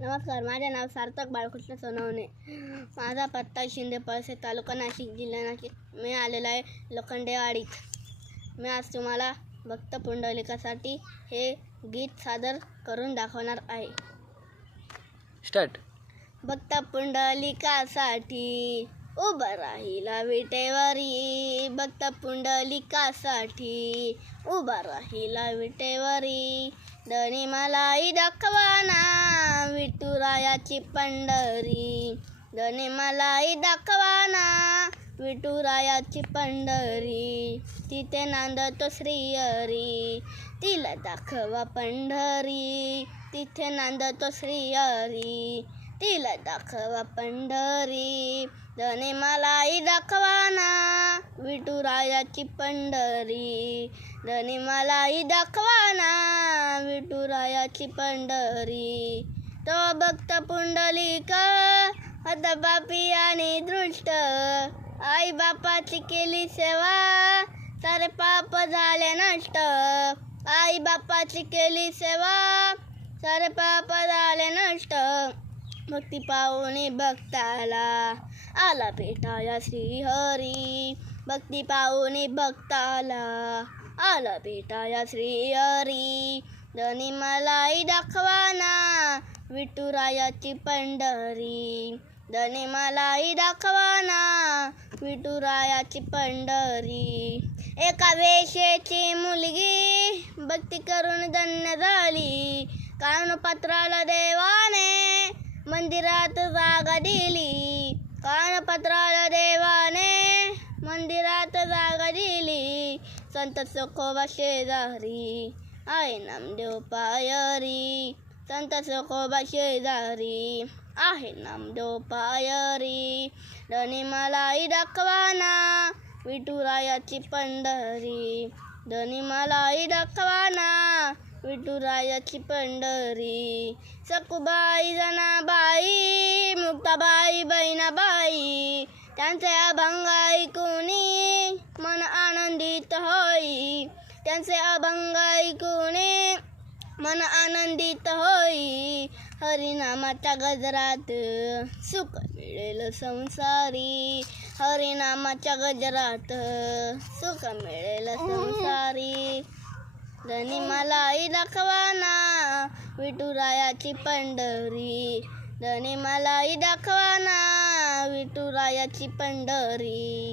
नमस्कार, माझे नाव सार्थक बाळकृष्ण सोनवणे. माझा पत्ता शिंदे पळसे, तालुका नाशिक, जिल्हा नाशिक. मी आलेला आहे लोखंडेवाडीत. मी आज तुम्हाला भक्त पुंडलिकासाठी हे गीत सादर करून दाखवणार आहे. स्टार्ट. भक्त पुंडलिकासाठी उभं राहिला विटेवरी, भक्त पुंडलिकासाठी उभा राहिला विटेवरी. धनी मलाही दाखवाना विठुरायाची पंढरी, धनी मलाही दाखवाना विठुरायाची पंढरी. तिथे नांदतो श्रीहरी, तिला दाखवा पंढरी. तिथे नांदतो श्रीहरी, तिला दाखवा पंढरी. धनी मलाही दाखवाना विठुरायाची पंढरी, धनी मलाही दाखवाना विठुरायाची पंढरी. तो भक्त पुंडलिक हतपापी आणि दृष्ट, आई बापाची केली सेवा सारे पाप झाले नष्ट. आई बापाची केली सेवा सारे पाप झाले नष्ट. भक्ती पाहुणी भक्ताला आला भेटाया श्रीहरी, भक्ती पाहुणी भक्ताला आला भेटाया श्रीहरी. धनी मलाही दाखवाना विठुरायाची पंढरी, धनी मलाही दाखवाना विठुरायाची पंढरी. एका वेशेची मुलगी भक्ती करून धन्य झाली, कानपत्राला देवाने मंदिरात जागा दिली. कानपत्राला देवाने मंदिरात जागा दिली. संत सखोबा शेजारी आहे नामदेव पायरी, संत सखोबा शेजारी आहे नामदेव पायरी. धनी मलाही दाखवाना विठुरायाची पंढरी, धनी मलाही दाखवाना विठुरायाची पंढरी. सखुबाई, जनाबाई, मुक्ताबाई, बहिणाबाई त्यांचे अभंग ऐकूनी मन आनंदित होई, त्यांचे अभंग ऐकूनी मन आनंदित होई. हरिनामाच्या गजरात सुख मिळेल संसारी, हरिनामाच्या गजरात सुख मिळेल संसारी. धनी मलाही दाखवाना विठुरायाची पंढरी, धनी मलाही दाखवाना विठुरायाची पंढरी.